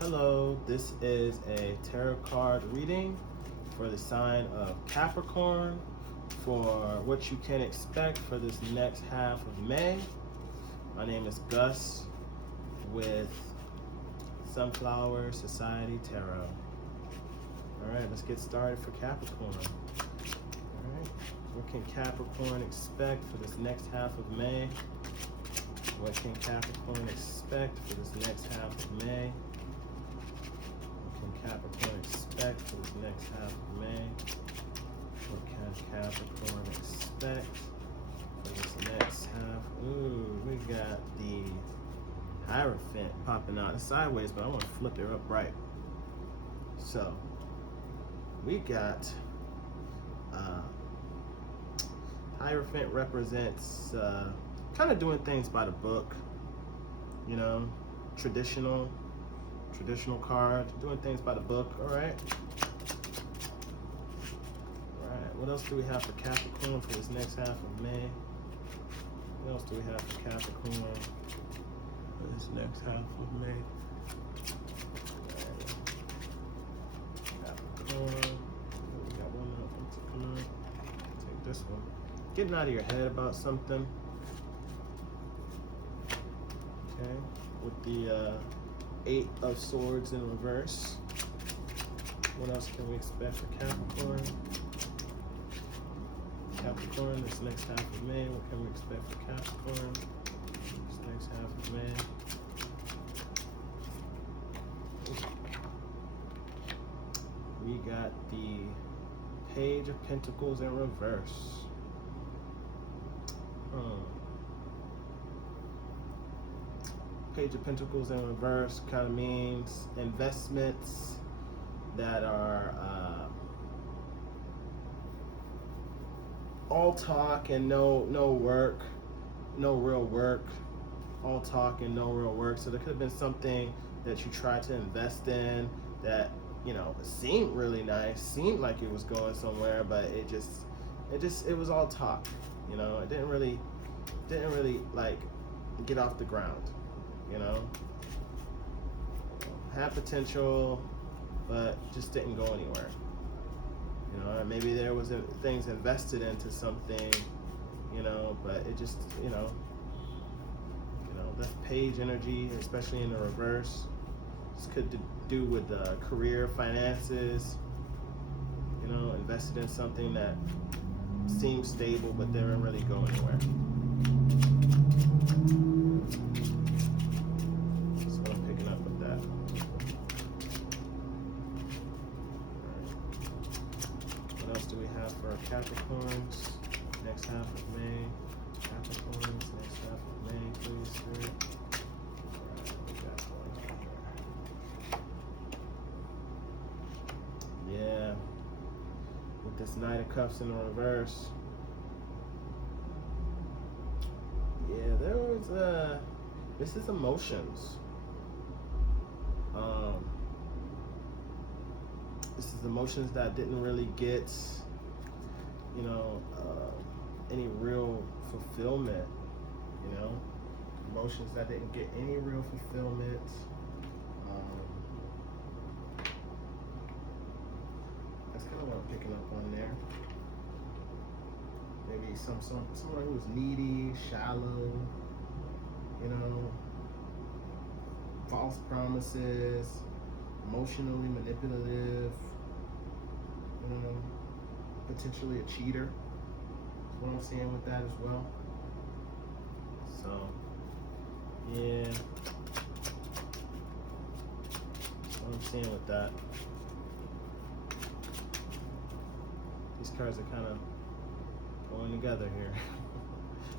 Hello, this is a tarot card reading for the sign of Capricorn for what you can expect for this next half of May. My name is Gus with Sunflower Society Tarot. All right, let's get started for Capricorn. All right, what can Capricorn expect for this next half of May? What can Capricorn expect for this next half of May? What can Capricorn expect for this next half of May? What can Capricorn expect for this next half? Ooh, we got the Hierophant popping out. It's sideways, but I want to flip it upright. So, we got Hierophant represents kind of doing things by the book, you know, traditional card, doing things by the book. All right, what else do we have for Capricorn for this next half of May? What else do we have for Capricorn for this next half of May? Capricorn, we got one up. Come on, take this one. Getting out of your head about something. Okay, with the Eight of Swords in reverse. What else can we expect for Capricorn? Capricorn, this next half of May, what can we expect for Capricorn? This next half of May. We got the Page of Pentacles in reverse. Page of Pentacles in reverse kind of means investments that are all talk and no work, no real work. All talk and no real work. So there could have been something that you tried to invest in that, you know, seemed really nice, seemed like it was going somewhere, but it was all talk. You know, it didn't really like get off the ground. You know, had potential, but just didn't go anywhere. You know, maybe there was things invested into something, you know, but it just, you know, that page energy, especially in the reverse, this could do with career, finances. You know, invested in something that seemed stable, but didn't really go anywhere. For Capricorns, next half of May. Capricorns, next half of May, please, Spirit. Alright, we got one. Yeah. With this Knight of Cups in the reverse. Yeah, there was this is emotions. This is emotions that didn't really get, you know, any real fulfillment, you know, emotions that didn't get any real fulfillment. That's kind of what I'm picking up on there. Maybe someone who was needy, shallow, you know, false promises, emotionally manipulative, you know, potentially a cheater. That's what I'm seeing with that as well. So, yeah, that's what I'm seeing with that. These cards are kind of going together here.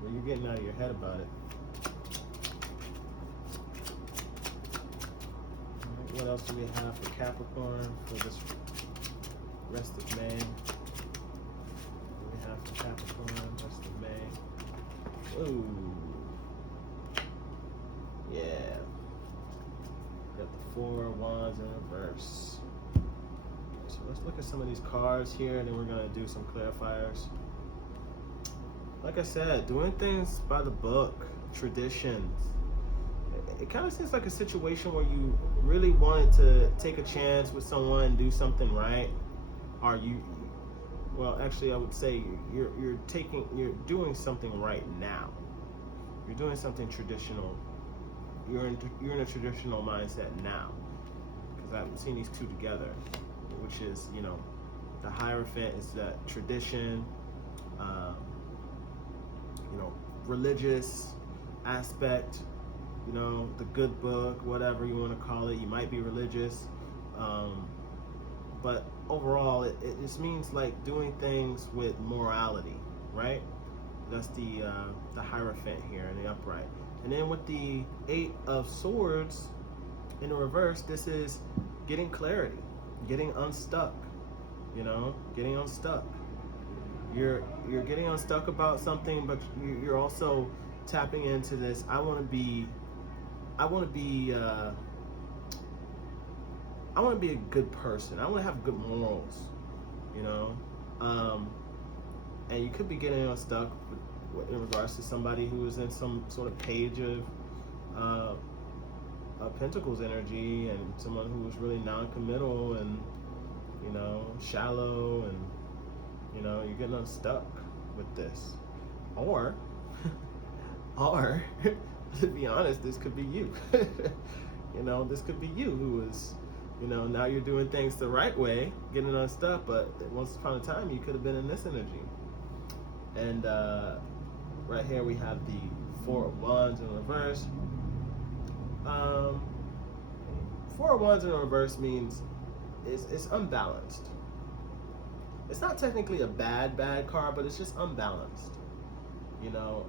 Where you're getting out of your head about it. All right, what else do we have for Capricorn for this rest of May? For Capricorn, rest of May. Ooh. Yeah. Got the Four of Wands in reverse. So let's look at some of these cards here, and then we're going to do some clarifiers. Like I said, doing things by the book, traditions, it kind of seems like a situation where you really wanted to take a chance with someone, do something right, or well, actually, I would say you're doing something right now. You're doing something traditional. You're in a traditional mindset now, because I've seen these two together, which is, you know, the Hierophant is that tradition, you know, religious aspect, you know, the good book, whatever you want to call it. You might be religious, but overall, it just means like doing things with morality, right? That's the Hierophant here in the upright. And then with the Eight of Swords in the reverse, this is getting clarity, getting unstuck, you know, getting unstuck. You're getting unstuck about something, but you're also tapping into this. I want to be a good person. I want to have good morals, you know. And you could be getting unstuck in regards to somebody who is in some sort of page of Pentacles energy, and someone who is really non-committal and, you know, shallow, and, you know, you're getting unstuck with this. Or to be honest, this could be you. You know, this could be you who is, you know, now you're doing things the right way, getting unstuck, but once upon a time you could have been in this energy. And right here we have the Four of Wands in reverse. Four of Wands in reverse means it's unbalanced. It's not technically a bad card, but it's just unbalanced. You know,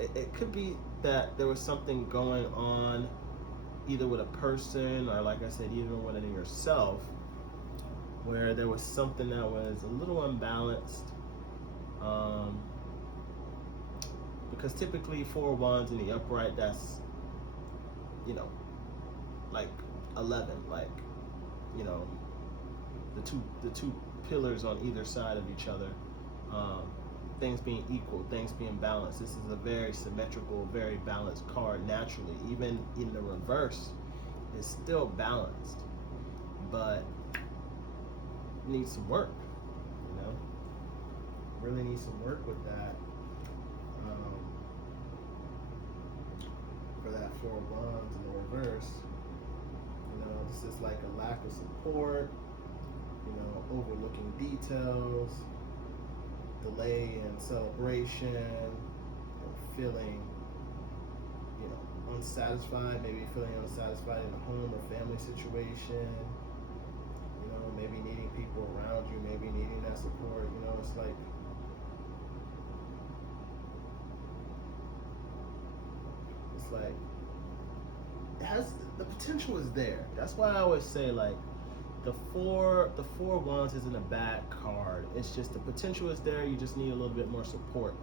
it could be that there was something going on either with a person, or like I said, even within yourself, where there was something that was a little unbalanced. Because typically Four of Wands in the upright, that's, you know, like 11, like, you know, the two pillars on either side of each other, things being equal, things being balanced. This is a very symmetrical, very balanced card naturally. Even in the reverse, it's still balanced, but needs some work, you know? Really needs some work with that. For that Four of Wands in the reverse, you know, this is like a lack of support, you know, overlooking details, delay in celebration, or feeling, you know, unsatisfied, maybe feeling unsatisfied in a home or family situation, you know, maybe needing people around you, maybe needing that support, you know, it's like, it has, the potential is there. That's why I always say, like, the four of Wands isn't a bad card. It's just the potential is there. You just need a little bit more support,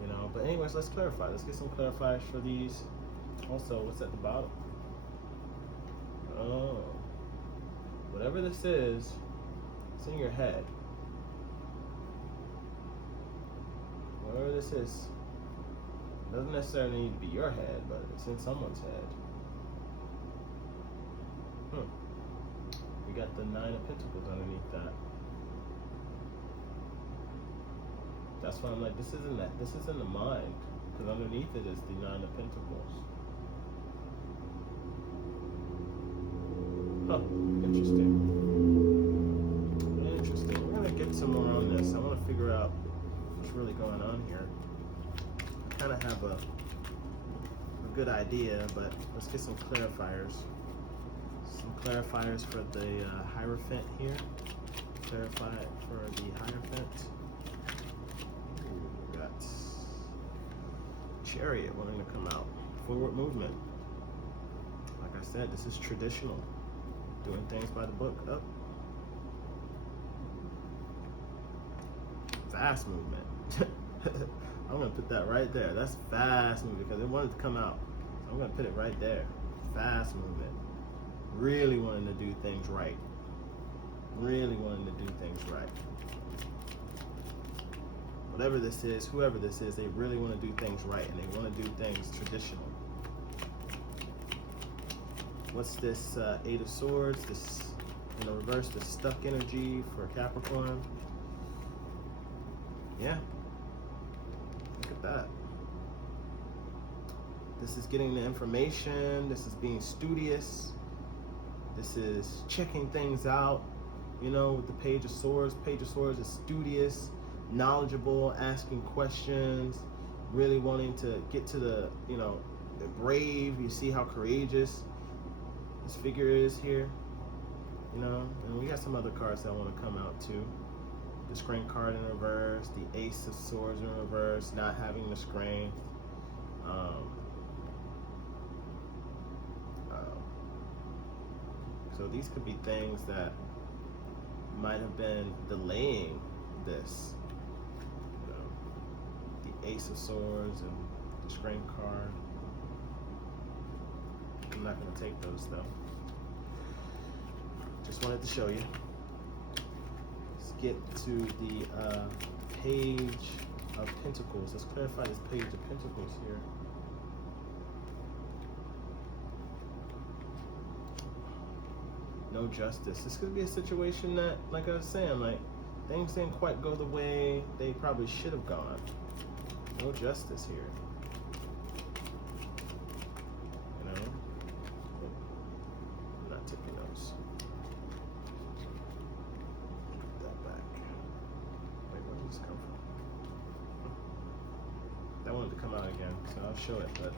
you know. But anyways, let's clarify. Let's get some clarifiers for these. Also, what's at the bottom? Oh, whatever this is, it's in your head. Whatever this is, it doesn't necessarily need to be your head, but it's in someone's head. We got the Nine of Pentacles underneath that. That's why I'm like, this isn't that. This is in the mind, because underneath it is the Nine of Pentacles. Huh, interesting. Interesting. We're gonna get some more on this. I want to figure out what's really going on here. I kind of have a good idea, but let's get some clarifiers. Some clarifiers for the Hierophant here. Clarify for the Hierophant. Ooh, we got Chariot wanting to come out. Forward movement. Like I said, this is traditional. Doing things by the book. Up. Fast movement. I'm going to put that right there. That's fast movement because it wanted to come out. So I'm going to put it right there. Fast movement. Really wanting to do things right. Really wanting to do things right. whatever this is, whoever this is, they really want to do things right and they want to do things traditional. What's this Eight of Swords? This in the reverse, the stuck energy for Capricorn. Yeah, look at that. This is getting the information. This is being studious. This is checking things out. You know, with the Page of Swords. Page of Swords is studious, knowledgeable, asking questions, really wanting to get to the, you know, brave. You see how courageous this figure is here. You know, and we got some other cards that want to come out too. The Strength card in reverse, the Ace of Swords in reverse, not having the strength. So these could be things that might have been delaying this. You know, the Ace of Swords and the Strength card. I'm not going to take those though. Just wanted to show you. Let's get to the Page of Pentacles. Let's clarify this Page of Pentacles here. No justice. This could be a situation that, like I was saying, like things didn't quite go the way they probably should have gone. No justice here. You know? I'm not taking those. Put that back. Wait, where did this come from? That wanted to come out again, so I'll show it, but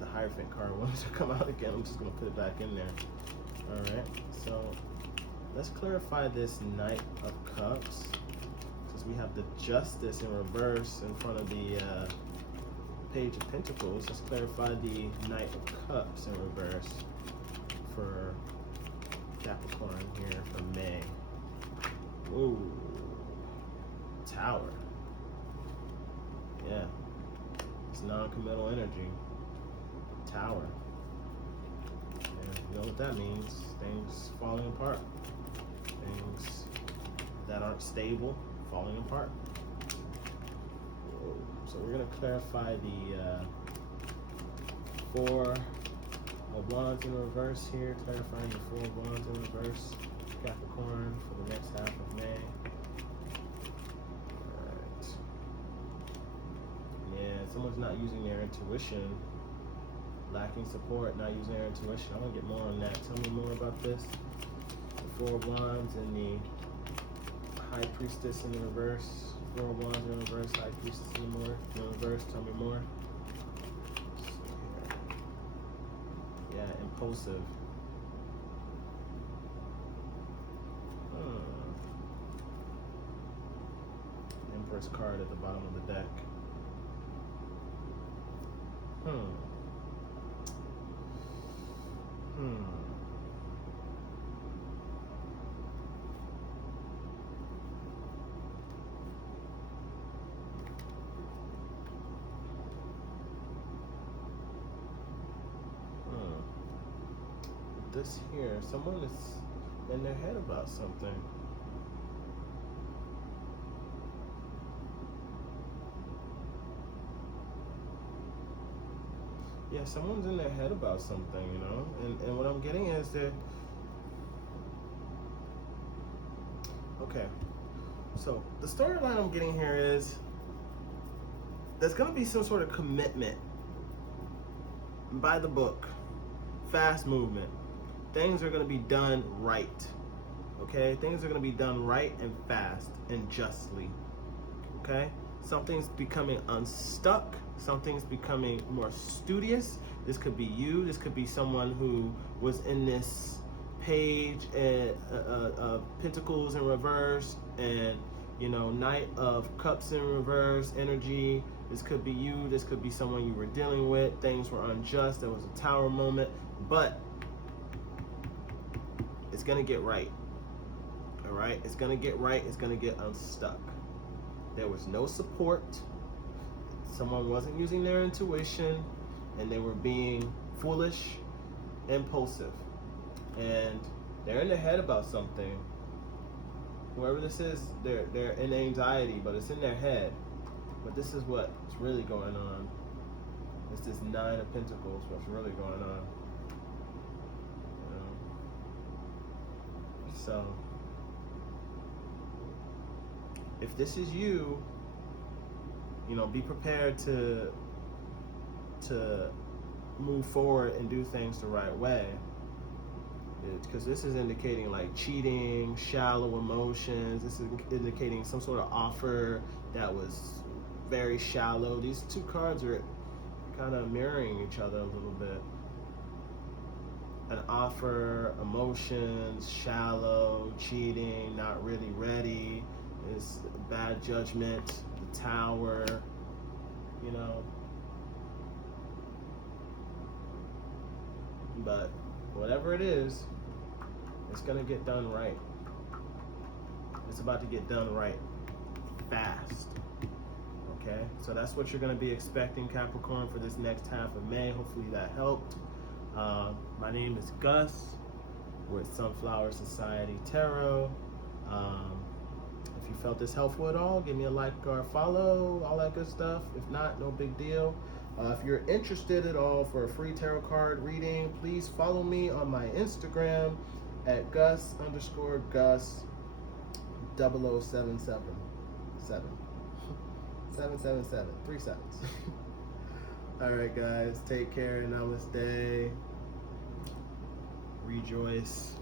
the Hierophant card wanted to come out again. I'm just going to put it back in there. Alright, so let's clarify this Knight of Cups. Since we have the Justice in reverse in front of the Page of Pentacles, let's clarify the Knight of Cups in reverse for Capricorn here for May. Ooh, Tower. Yeah, it's non-committal energy. Tower. And you know what that means. Things falling apart. Things that aren't stable, falling apart. Whoa. So we're going to clarify the Four of Wands in reverse here. Clarifying the Four of Wands in reverse. Capricorn for the next half of May. Alright. Yeah, someone's not using their intuition. Lacking support, not using their intuition. I want to get more on that. Tell me more about this. The Four of Wands and the High Priestess in the reverse. Four of Wands in reverse, High Priestess in the reverse. Tell me more. Yeah, impulsive. Empress card at the bottom of the deck. This here, someone is in their head about something. Yeah, someone's in their head about something, you know? And what I'm getting is that... Okay. So, the storyline I'm getting here is... There's going to be some sort of commitment. By the book. Fast movement. Things are going to be done right. Okay? Things are going to be done right and fast and justly. Okay? Something's becoming unstuck. Something's becoming more studious. This could be you. This could be someone who was in this Page of Pentacles in reverse and, you know, Knight of Cups in reverse energy. This could be you. This could be someone you were dealing with. Things were unjust. There was a Tower moment. But it's going to get right. All right? It's going to get right. It's going to get unstuck. There was no support. Someone wasn't using their intuition, and they were being foolish, impulsive. And they're in their head about something. whoever this is, they're in anxiety, but it's in their head. But this is what's really going on. It's this Nine of Pentacles, what's really going on. You know? So, if this is you, you know, be prepared to move forward and do things the right way. Because this is indicating like cheating, shallow emotions. This is indicating some sort of offer that was very shallow. These two cards are kind of mirroring each other a little bit. An offer, emotions, shallow, cheating, not really ready, is bad judgment, the Tower, you know. But whatever it is, it's gonna get done right. It's about to get done right fast. Okay, so that's what you're going to be expecting, Capricorn, for this next half of May. Hopefully that helped. My name is Gus with Sunflower Society Tarot. If you felt this helpful at all, give me a like or a follow, all that good stuff. If not, no big deal. If you're interested at all for a free tarot card reading, please follow me on my Instagram at Gus_Gus 0077. 777, 3 seconds. All right, guys, take care. Namaste. Rejoice.